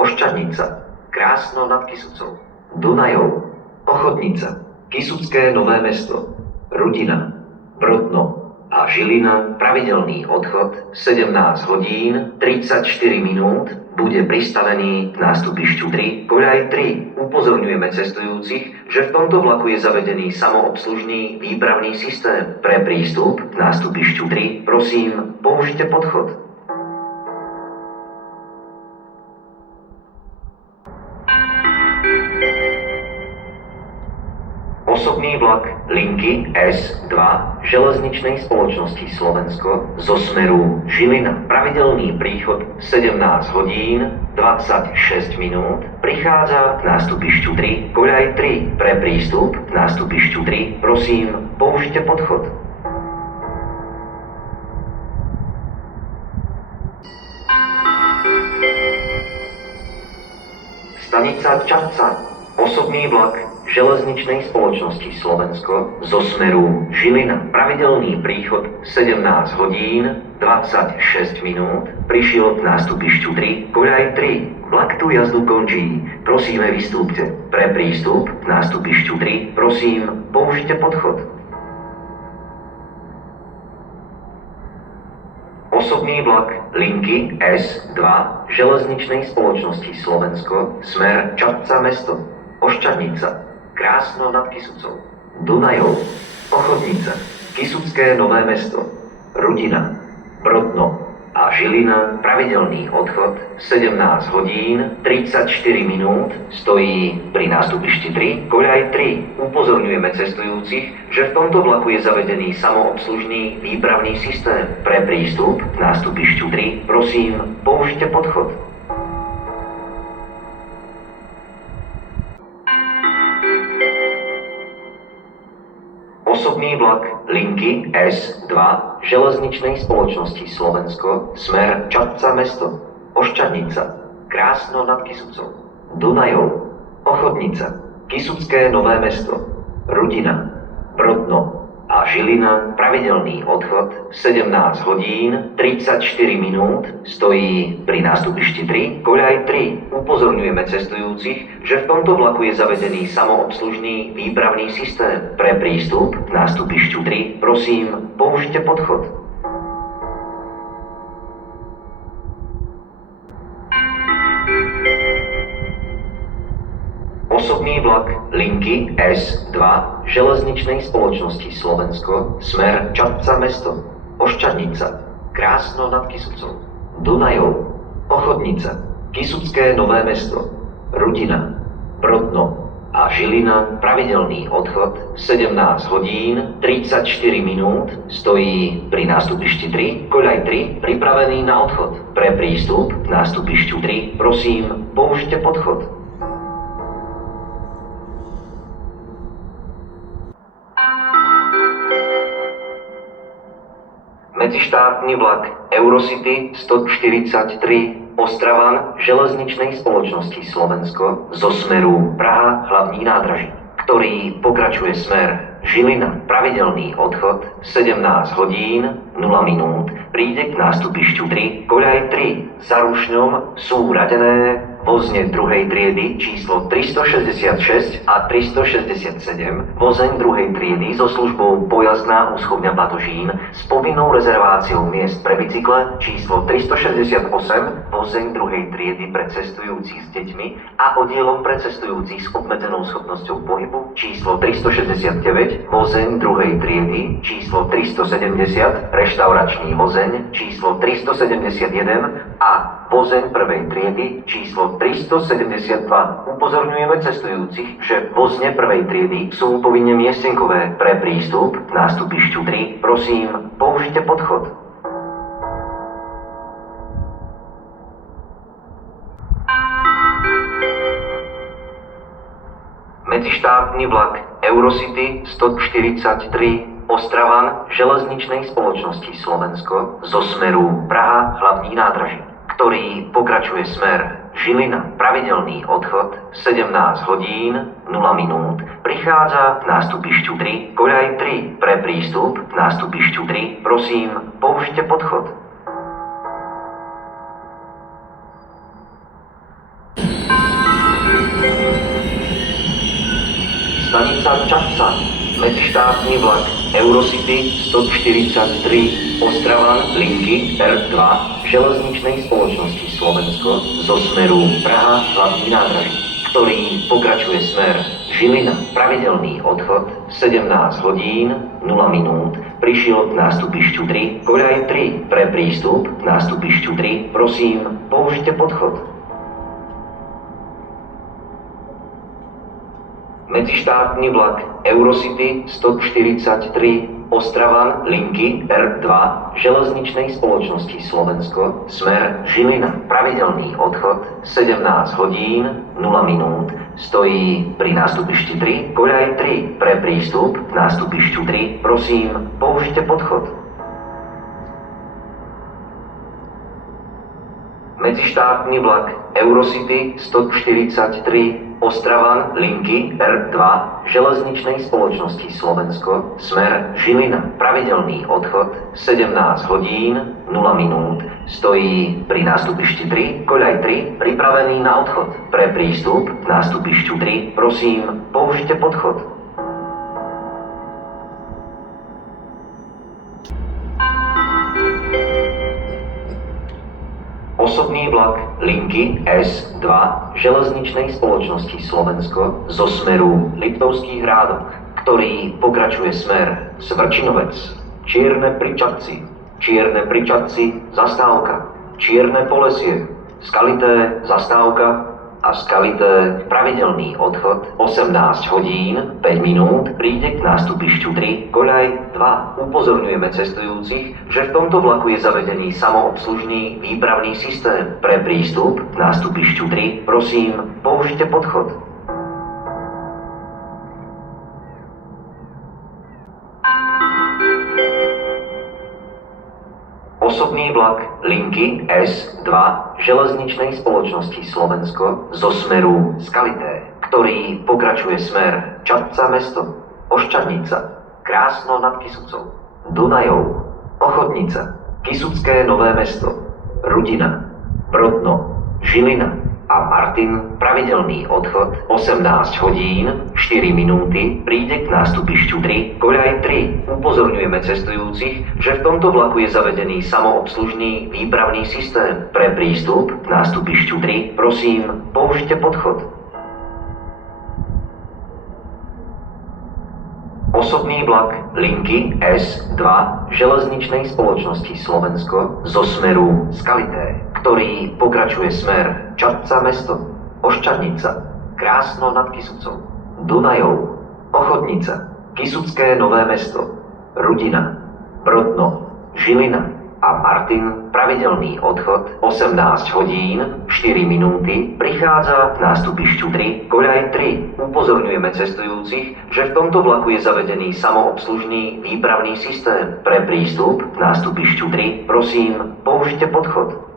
Oščadnica, Krásno nad Kysucou, Dunajov, Ochodnica, Kysucké Nové Mesto, Rudina, Brodno, a Žilina pravidelný odchod 17 hodín 34 minút bude pristavený k nástupišťu 3, koľaj 3. Upozorňujeme cestujúcich, že v tomto vlaku je zavedený samoobslužný výpravný systém. Pre prístup k nástupišťu 3 prosím použite podchod. Osobný vlak linky S2 železničnej spoločnosti Slovensko zo smeru Žilina. Pravidelný príchod 17 hodín 26 minút prichádza k nástupišťu 3, koľaj 3. Pre prístup k nástupišťu 3 prosím použite podchod. Stanica Čapca. Osobný vlak železničnej spoločnosti Slovensko zo smeru Žilina. Pravidelný príchod 17 hodín 26 minút prišiel k nástupišťu 3, koľaj 3. Vlak tu jazdu končí. Prosíme, vystúpte. Pre prístup k nástupišťu 3 prosím použite podchod. Osobný vlak linky S2 železničnej spoločnosti Slovensko smer Čapca mesto. Oščadnica, Krásno nad Kysucou, Dunajov, Ochodnica, Kysucké Nové Mesto, Rudina, Brodno a Žilina pravidelný odchod 17 hodín 34 minút stojí pri nástupišti 3, koľaj 3. Upozorňujeme cestujúcich, že v tomto vlaku je zavedený samoobslužný výpravný systém. Pre prístup k nástupišťu 3 prosím použite podchod. Osobný vlak linky S2 železničnej spoločnosti Slovensko smer Čapca mesto, Oščadnica, Krásno nad Kysucou, Dunajov, Ochodnica, Kysucké Nové Mesto, Rudina, Brodno a Žilina pravidelný odchod 17 hodín 34 minút stojí pri nástupišti 3, koľaj 3. Upozorňujeme cestujúcich, že v tomto vlaku je zavedený samoobslužný výpravný systém. Pre prístup k nástupišťu 3 prosím použite podchod. Osobný vlak linky S2 železničnej spoločnosti Slovensko smer Čapca mesto, Oščadnica, Krásno nad Kysucou, Dunajov, Ochodnica, Kysucké Nové Mesto, Rudina, Brodno a Žilina pravidelný odchod 17 hodín 34 minút stojí pri nástupišti 3, koľaj 3 pripravený na odchod. Pre prístup k nástupišťu 3 prosím použite podchod. Medzištátny vlak Eurocity 143 Ostravan železničnej spoločnosti Slovensko zo smeru Praha hlavní nádraží, ktorý pokračuje smer Žilina. Pravidelný odchod 17 hodín 0 minút príde k nástupišťu 3, koľaj 3. Za Rušňom sú radené vozne druhej triedy číslo 366 a 367, vozeň druhej triedy so službou pojazdná úschovňa Batožín s povinnou rezerváciou miest pre bicykle číslo 368, vozeň druhej triedy pre cestujúcich s deťmi a oddielom pre cestujúcich s obmedzenou schopnosťou pohybu číslo 369, vozeň druhej triedy číslo 370, reštauračný vozeň číslo 371 a vozeň prvej triedy číslo 372. Upozorňujeme cestujúcich, že vozne prvej triedy sú povinne miestenkové. Pre prístup k nástupišťu 3 prosím použite podchod. Medzištátny vlak Eurocity 143 Ostravan železničnej spoločnosti Slovensko zo smeru Praha hlavní nádraží, ktorý pokračuje smer Žilina. Pravidelný odchod 17 hodín 0 minút prichádza k nástupišťu 3, koľaj 3. Pre prístup k nástupišťu 3 prosím použite podchod. Stanica Čapca, Medzištátny vlak Eurocity 143 Ostravan linky R2 železničnej spoločnosti Slovensko zo smeru Praha hlavný nádraží, ktorý pokračuje smer Žilina. Pravidelný odchod 17 hodín 0 minút prišiel k nástupišťu 3, koľaj 3. Pre prístup k nástupišťu 3 prosím použite podchod. Medzištátny vlak Eurocity 143 Ostravan linky R2 železničnej spoločnosti Slovensko smer Žilina. Pravidelný odchod 17 hodín 0 minút stojí pri nástupišti 3, koľaj 3. Pre prístup k nástupišťu 3 prosím použite podchod. Medzištátny vlak Eurocity 143 Ostravan linky R2 železničnej spoločnosti Slovensko smer Žilina. Pravidelný odchod 17 hodín 0 minút stojí pri nástupišti 3, koľaj 3. Pripravený na odchod. Pre prístup k nástupišťu 3 prosím použite podchod. Osobný vlak linky S2 železničnej spoločnosti Slovensko zo smeru Liptovských Hrádok, ktorý pokračuje smer Svrčinovec, Čierne pri Čadci, zastávka, Čierne Polesie, Skalité, zastávka a Skalité. Pravidelný odchod 18 hodín 5 minút príde k nástupišťu 3, koľaj 2. Upozorňujeme cestujúcich, že v tomto vlaku je zavedený samoobslužný výpravný systém. Pre prístup k nástupišťu 3 prosím použite podchod. Osobný vlak linky S2 železničnej spoločnosti Slovensko zo smeru Skalité, ktorý pokračuje smer Čadca mesto, Oščadnica, Krásno nad Kysucou, Dunajov, Ochodnica, Kysucké Nové Mesto, Rudina, Brodno, Žilina a Martin. Pravidelný odchod 18 hodín 4 minúty príde k nástupišťu 3, koľaj 3. Upozorňujeme cestujúcich, že v tomto vlaku je zavedený samoobslužný výpravný systém. Pre prístup k nástupišťu 3 prosím použite podchod. Osobný vlak linky S2 železničnej spoločnosti Slovensko zo smeru Skalité, ktorý pokračuje smer Čadca mesto, Oščadnica, Krásno nad Kysucou, Dunajov, Ochodnica, Kysucké Nové Mesto, Rudina, Brodno, Žilina a Martin. Pravidelný odchod 18 hodín 4 minúty prichádza k nástupišťu 3, koľaj 3. Upozorňujeme cestujúcich, že v tomto vlaku je zavedený samoobslužný výpravný systém. Pre prístup k nástupišťu 3 prosím použite podchod.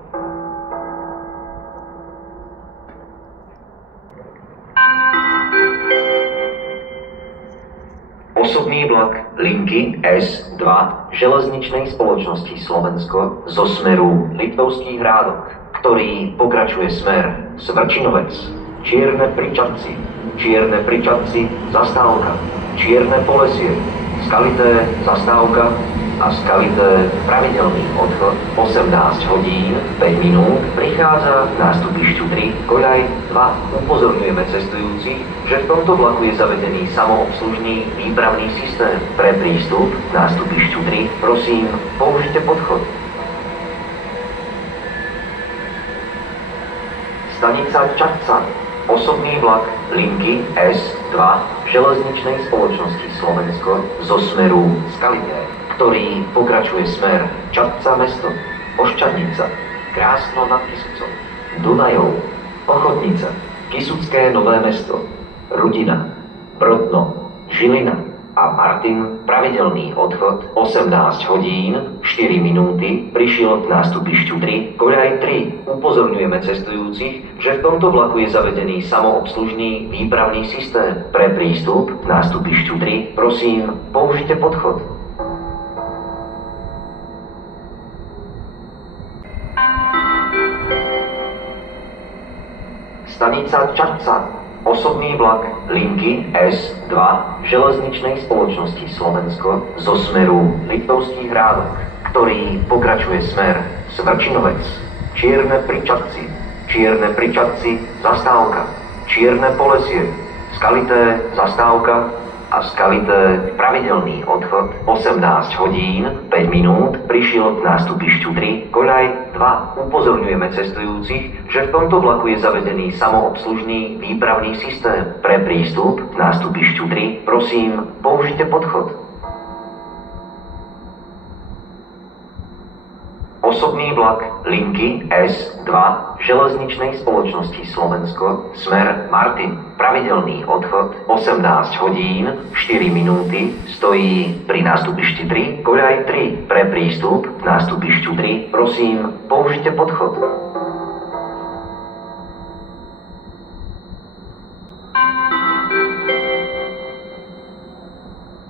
Osobný vlak linky S2 železničnej spoločnosti Slovensko zo smeru Liptovských Hrádok, ktorý pokračuje smer Svrčinovec, Čierne pri Čadci, zastávka, Čierne Polesie, Skalité, zastávka a Skalité. Pravidelný odchod 18 hodín 5 minút prichádza k nástupišťu 3, koľaj 2. Upozorňujeme cestujúcich, že v tomto vlaku je zavedený samoobslužný výpravný systém. Pre prístup k nástupišťu 3 prosím použite podchod. Stanica Čadca. Osobný vlak linky S2 železničnej spoločnosti Slovensko zo smeru Skalité, ktorý pokračuje smer Čadca mesto, Oščadnica, Krásno nad Kysucou, Dunajov, Ochodnica, Kysucké Nové Mesto, Rudina, Brodno, Žilina a Martin. Pravidelný odchod 18 hodín 4 minúty prišiel k nástupišťu 3, koľaj 3. Upozorňujeme cestujúcich, že v tomto vlaku je zavedený samoobslužný výpravný systém. Pre prístup k nástupišťu 3 prosím použite podchod. Stanica Čadca. Osobný vlak linky S2 železničnej spoločnosti Slovensko zo smeru Liptovský Hrádok, ktorý pokračuje smer Svrčinovec, Čierne pri Čadci, zastávka, Čierne Polesie, Skalité, zastávka a Skalité, pravidelný odchod 18 hodín 5 minút, prišiel k nástupišťu 3, koľaj 2. Upozorňujeme cestujúcich, že v tomto vlaku je zavedený samoobslužný výpravný systém. Pre prístup k nástupišťu 3 prosím, použite podchod. Osobný vlak linky S2 železničnej spoločnosti Slovensko, smer Martin, pravidelný odchod 18 hodín 4 minúty, stojí pri nástupišti 3, koľaj 3. Pre prístup k nástupišťu 3 prosím, použite podchod.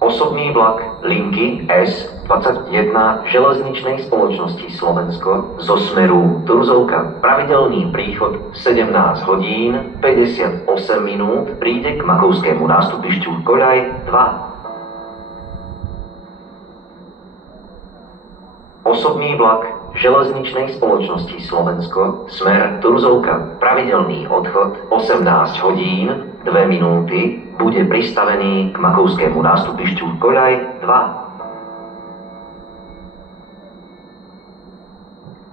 Osobný vlak linky S21 železničnej spoločnosti Slovensko zo smeru Turzovka, pravidelný príchod 17 hodín 58 minút, príde k Makovskému nástupišťu koľaj 2. Osobný vlak železničnej spoločnosti Slovensko, smer Turzovka, pravidelný odchod 18 hodín 2 minúty, bude pristavený k Makovskému nástupišťu koľaj 2.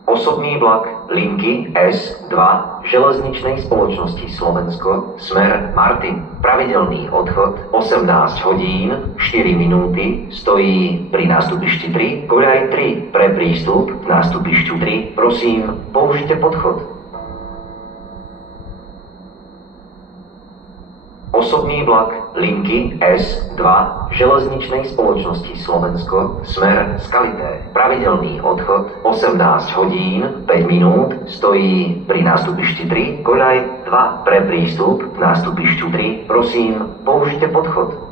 Osobný vlak linky S2 železničnej spoločnosti Slovensko, smer Martin, pravidelný odchod 18 hodín 4 minúty, stojí pri nástupišti 3, koľaj 3. Pre prístup k nástupišťu 3 prosím, použite podchod. Osobný vlak linky S2 železničnej spoločnosti Slovensko, smer Skalité, pravidelný odchod 18 hodín 5 minút, stojí pri nástupišti 3, koľaj 2. Pre prístup k nástupišťu 3 prosím, použite podchod.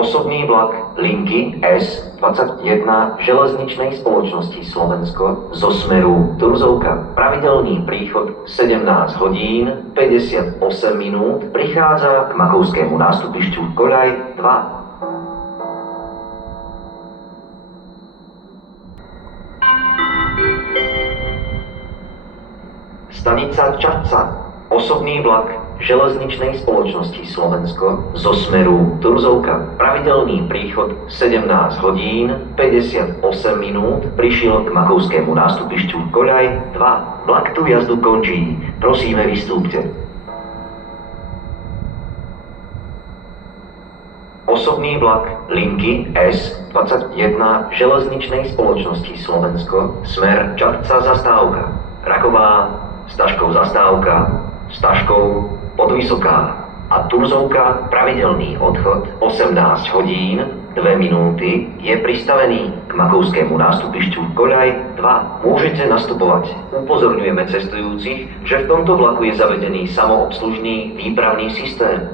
Osobný vlak linky S21 železničnej spoločnosti Slovensko zo smeru Turzovka, pravidelný príchod 17 hodín 58 minút, prichádza k Makovskému nástupišťu koľaj 2. Stanica Čadca, osobný vlak železničnej spoločnosti Slovensko zo smeru Turzovka, pravidelný príchod 17 hodín 58 minút, prišiel k Makovskému nástupišťu koľaj 2. Vlak tu jazdu končí, prosíme vystúpte. Osobný vlak linky S21 železničnej spoločnosti Slovensko, smer Čadca, zastávka, Raková, Staškov, zastávka, Staškov, Podvysoká a Turzovka, pravidelný odchod 18 hodín 2 minúty, je pristavený k Makovskému nástupišťu koľaj 2. Môžete nastupovať. Upozorňujeme cestujúcich, že v tomto vlaku je zavedený samoobslužný výpravný systém.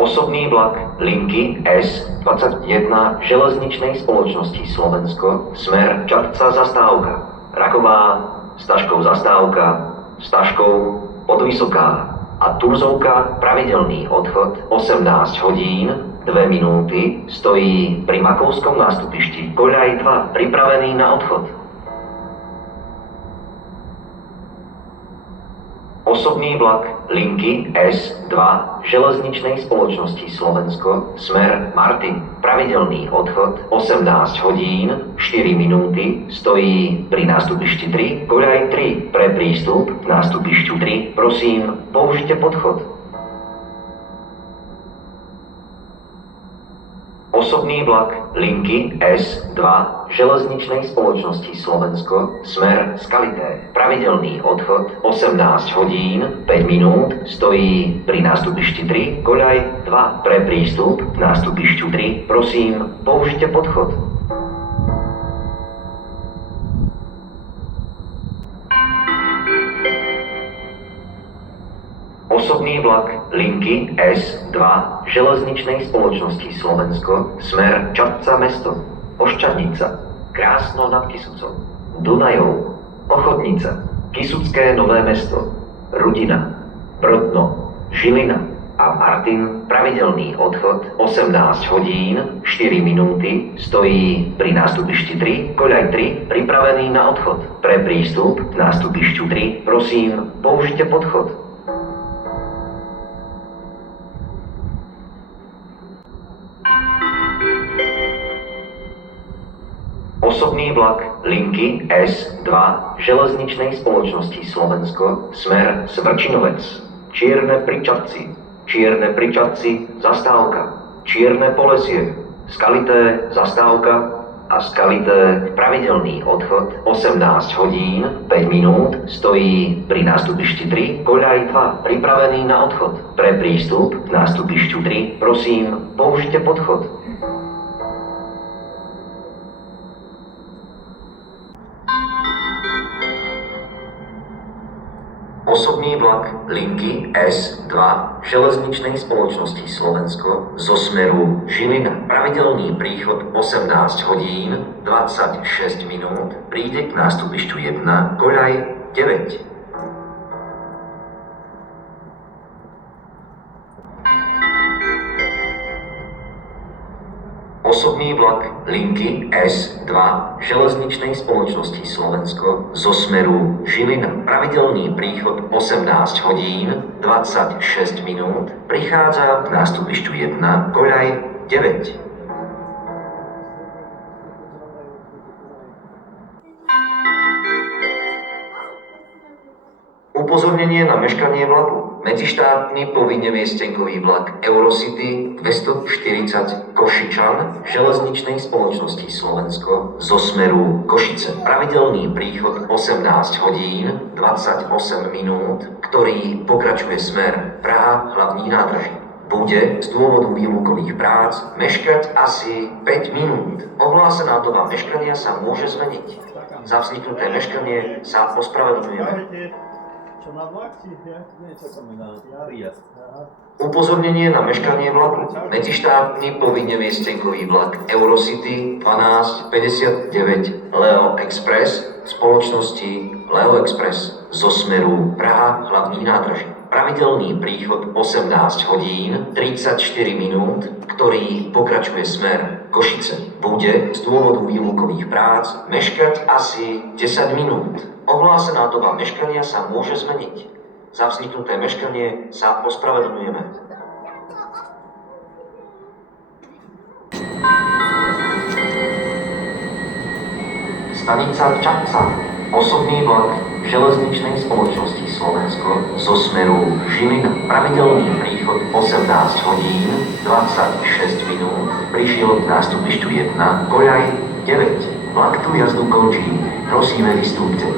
Osobný vlak linky S21 železničnej spoločnosti Slovensko, smer Čadca, zastávka, Raková, Staškov, zastávka, Staškov, Podvysoká a Turzovka, pravidelný odchod 18 hodín 2 minúty, stojí pri Makovskom nástupišti koľaj 2, pripravený na odchod. Osobný vlak linky S2 železničnej spoločnosti Slovensko, smer Martin, pravidelný odchod 18 hodín 4 minúty, stojí pri nástupišti 3, koľaj 3. Pre prístup k nástupišťu 3 prosím, použite podchod. Osobný vlak linky S2 železničnej spoločnosti Slovensko, smer Skalité, pravidelný odchod 18 hodín 5 minút, stojí pri nástupišti 3, koľaj 2. Pre prístup k nástupišťu 3 prosím, použite podchod. Osobný vlak linky S2 železničnej spoločnosti Slovensko, smer Čadca mesto, Oščadnica, Krásno nad Kysucom, Dunajov, Ochodnica, Kysucké Nové mesto, Rudina, Brodno, Žilina a Martin pravidelný odchod 18 hodín 4 minúty stojí pri nástupišti 3, koľaj 3 pripravený na odchod. Pre prístup k nástupišťu 3 prosím použite podchod. Osobný vlak linky S2 železničnej spoločnosti Slovensko, smer Svrčinovec, Čierne pri Čadci, Čierne pri Čadci, zastávka, Čierne Polesie, Skalité, zastávka a Skalité, pravidelný odchod 18 hodín 5 minút stojí pri nástupišti 3, koľaj 2 pripravený na odchod. Pre prístup k nástupišťu 3 prosím použite podchod. Osobný vlak linky S2 železničnej spoločnosti Slovensko zo smeru Žilina. Pravidelný príchod 18 hodín 26 minút príde k nástupišťu 1, koľaj 9. Osobný vlak linky S2 železničnej spoločnosti Slovensko zo smeru Žilina. Pravidelný príchod 18 hodín 26 minút prichádza k nástupišťu 1, koľaj 9. Upozornenie na meškanie vlaku. Medzištátny povinne viestenkový vlak Eurocity 240 Košičan železničnej spoločnosti Slovensko zo smeru Košice. Pravidelný príchod 18 hodín 28 minút, ktorý pokračuje smer Praha hlavní nádraží. Bude z dôvodu výlukových prác meškať asi 5 minút. Ohlásená doba meškania sa môže zmeniť. Za vzniknuté meškanie sa ospravedlňujeme. Upozornenie na meškanie vlaku. Medzištátny povinne viestenkový vlak Eurocity 1259 Leo Express spoločnosti Leo Express zo smeru Praha hlavní nádraží. Pravidelný príchod 18 hodín 34 minút, ktorý pokračuje smer Košice. Bude z dôvodu výlukových prác meškať asi 10 minút. Ohlásená doba meškania sa môže zmeniť. Za vzniknuté meškanie sa ospravedlňujeme. Stanica Čadca. Osobný vlak železničnej spoločnosti Slovensko zo smeru Žilina. Pravidelný príchod 18 hodín 26 minút prišiel k nástupišťu 1, koľaj 9. Vlak tu jazdu končí. Prosíme, vystúpte.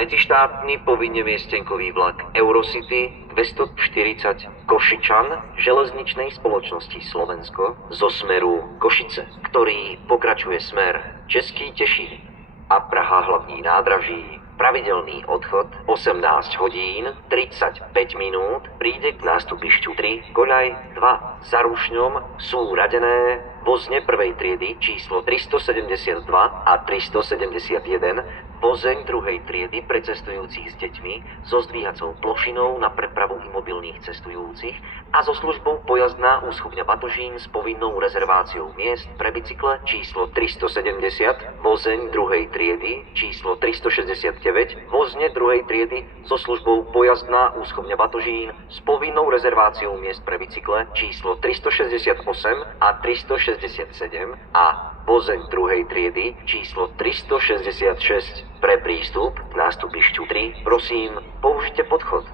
Medzištátny povinne viestenkový vlak Eurocity 240 Košičan železničnej spoločnosti Slovensko zo smeru Košice, ktorý pokračuje smer Český Tešín a Praha hlavní nádraží. Pravidelný odchod 18 hodín 35 minút príde k nástupišťu 3, koľaj 2. Za Rušňom sú radené vozne prvej triedy číslo 372 a 371, vozeň druhej triedy pre cestujúcich s deťmi so zdvíhacou plošinou na prepravu imobilných cestujúcich a so službou pojazdná úschovňa Batožín s povinnou rezerváciou miest pre bicykle číslo 370, vozeň druhej triedy číslo 369, vozne druhej triedy so službou pojazdná úschovňa Batožín s povinnou rezerváciou miest pre bicykle číslo 368 a 367 a vozeň druhej triedy číslo 366. Pre prístup k nástupišťu 3 prosím použite podchod.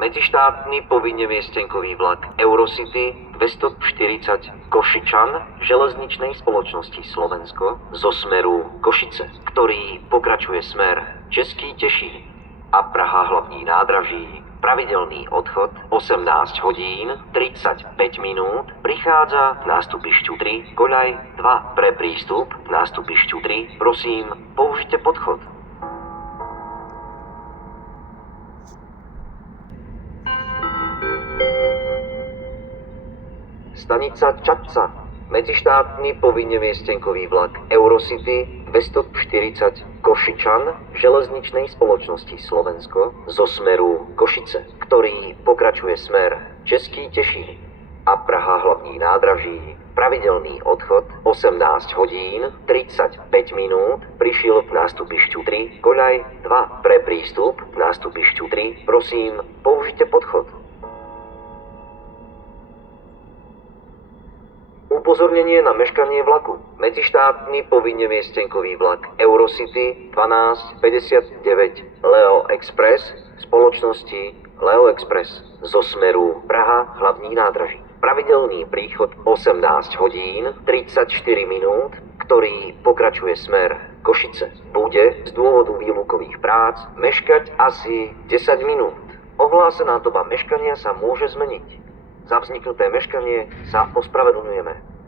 Medzištátny povinne viestenkový vlak Eurocity 240 Košičan železničnej spoločnosti Slovensko zo smeru Košice, ktorý pokračuje smer Český Tešín a Praha hlavní nádraží. pravidelný odchod 18 hodín 35 minút, prichádza k nástupišťu 3, koľaj 2. Pre prístup k nástupišťu 3, prosím, použite podchod. Stanica Čadca. Medzištátny povinne miestenkový vlak Eurocity 240 Košičan železničnej spoločnosti Slovensko zo smeru Košice, ktorý pokračuje smer Český Tešín a Praha hlavní nádraží. Pravidelný odchod 18 hodín 35 minút, prišiel k nástupišťu 3, koľaj 2. Pre prístup k nástupišťu 3, prosím, použite podchod. Upozornenie na meškanie vlaku. Medzištátny povinne miestenkový vlak Eurocity 1259 Leo Express spoločnosti Leo Express zo smeru Praha hlavní nádraží. Pravidelný príchod 18 hodín 34 minút, ktorý pokračuje smer Košice, bude z dôvodu výlukových prác meškať asi 10 minút. Ohlásená doba meškania sa môže zmeniť. Za vzniknuté meškanie sa ospravedlňujeme.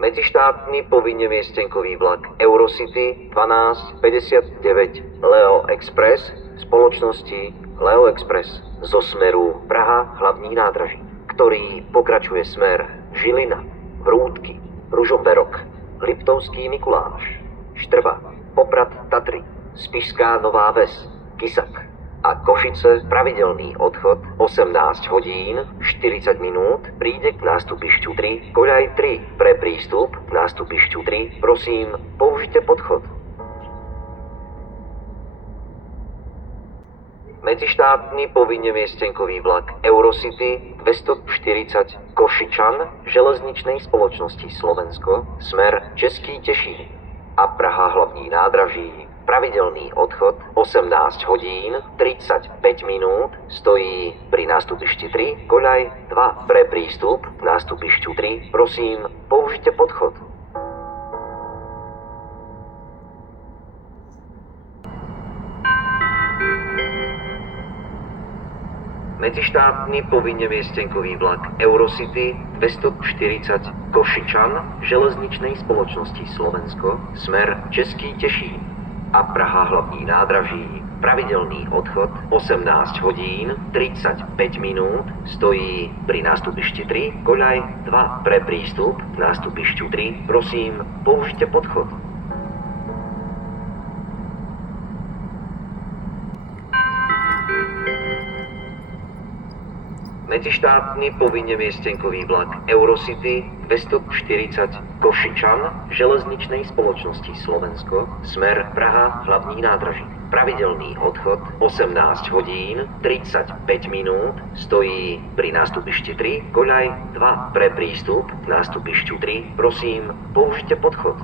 Medzištátny povinne miestenkový vlak Eurocity 1259 Leo Express spoločnosti Leo Express zo smeru Praha hlavní nádraží, ktorý pokračuje smer Žilina, Vrútky, Ružomberok, Liptovský Mikuláš, Štrba, Poprad Tatry, Spišská Nová Ves, Kisak a Košice. Pravidelný odchod 18 hodín 40 minút, príde k nástupišťu 3, koľaj 3. Pre prístup k nástupišťu 3, prosím, použite podchod. Medzištátny povinne miestenkový vlak Eurocity 240 Košičan železničnej spoločnosti Slovensko, smer Český Tešín a Praha hlavní nádraží. Pravidelný odchod 18 hodín 35 minút, stojí pri nástupišti 3, koľaj 2. Pre prístup k nástupišťu 3, prosím, použite podchod. Medzištátny povinne miestenkový vlak Eurocity 240 Košičan železničnej spoločnosti Slovensko, smer Český Tešín a Praha hlavní nádraží. Pravidelný odchod 18 hodín 35 minút, stojí pri nástupišti 3, koľaj 2. Pre prístup k nástupišťu 3, prosím, použite podchod. Medzištátny povinne miestenkový vlak Eurocity 240 Košičan železničnej spoločnosti Slovensko, smer Praha hlavní nádraží. Pravidelný odchod 18 hodín 35 minút, stojí pri nástupišti 3, koľaj 2. Pre prístup k nástupišťu 3, prosím, použite podchod.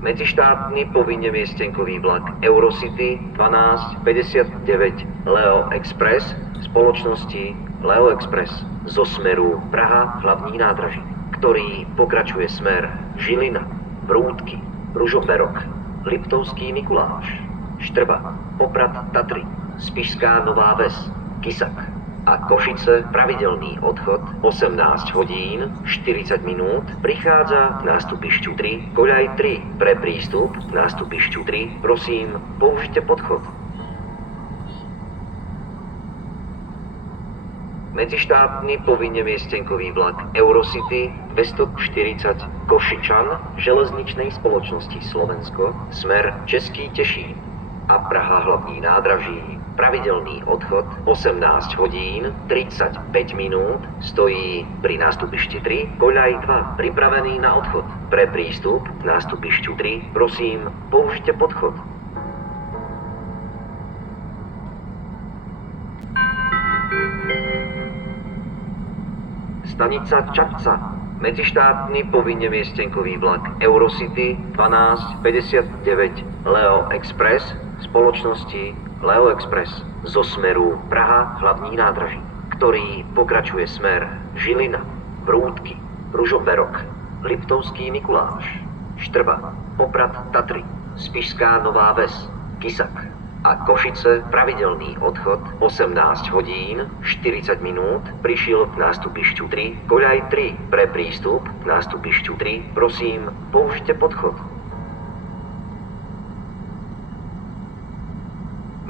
Medzištátny povinne miestenkový vlak Eurocity 1259 Leo Express spoločnosti Leo Express zo smeru Praha hlavní nádraží, ktorý pokračuje smer Žilina, Vrútky, Ružomberok, Liptovský Mikuláš, Štrba, Poprad Tatry, Spišská Nová Ves, Kisak a Košice. Pravidelný odchod 18 hodín 40 minút, prichádza k nástupišťu 3, koľaj 3. Pre prístup k nástupišťu 3, prosím, použite podchod. Medzištátny povinne miestenkový vlak Eurocity 240 Košičan železničnej spoločnosti Slovensko, smer Český Tešín a Praha hlavní nádraží. Pravidelný odchod 18 hodín 35 minút, stojí pri nástupišti 3, koľaj 2. Pripravený na odchod. Pre prístup k nástupišťu 3, prosím, použite podchod. Stanica Čadca. Medzištátny povinne miestenkový vlak Eurocity 1259 Leo Express spoločnosti Leo Express zo smeru Praha hlavní nádraží, ktorý pokračuje smer Žilina, Vrútky, Ružomberok, Liptovský Mikuláš, Štrba, Poprad Tatry, Spišská Nová Ves, Kysak a Košice pravidelný odchod 18 hodín 40 minút, prišiel k nástupišťu 3, koľaj 3 pre prístup k nástupišťu 3, prosím, použite podchod.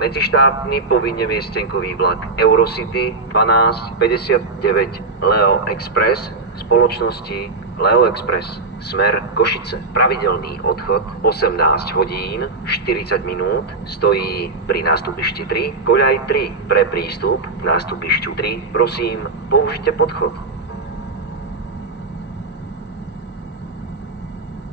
Medzištátny povinne miestenkový vlak Eurocity 1259 Leo Express spoločnosti Leo Express smer Košice. Pravidelný odchod 18 hodín 40 minút stojí pri nástupišti 3, koľaj 3 pre prístup k nástupišťu 3, prosím, použite podchod.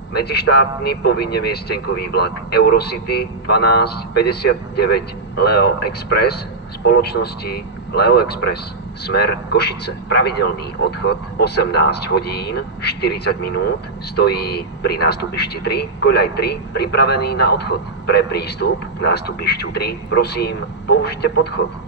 Medzištátny povinne miestenkový vlak Eurocity 1259 Leo Express spoločnosti Leo Express smer Košice. Pravidelný odchod 18 hodín 40 minút stojí pri nástupišti 3, koľaj 3 pripravený na odchod. Pre prístup k nástupišťu 3, prosím, použite podchod.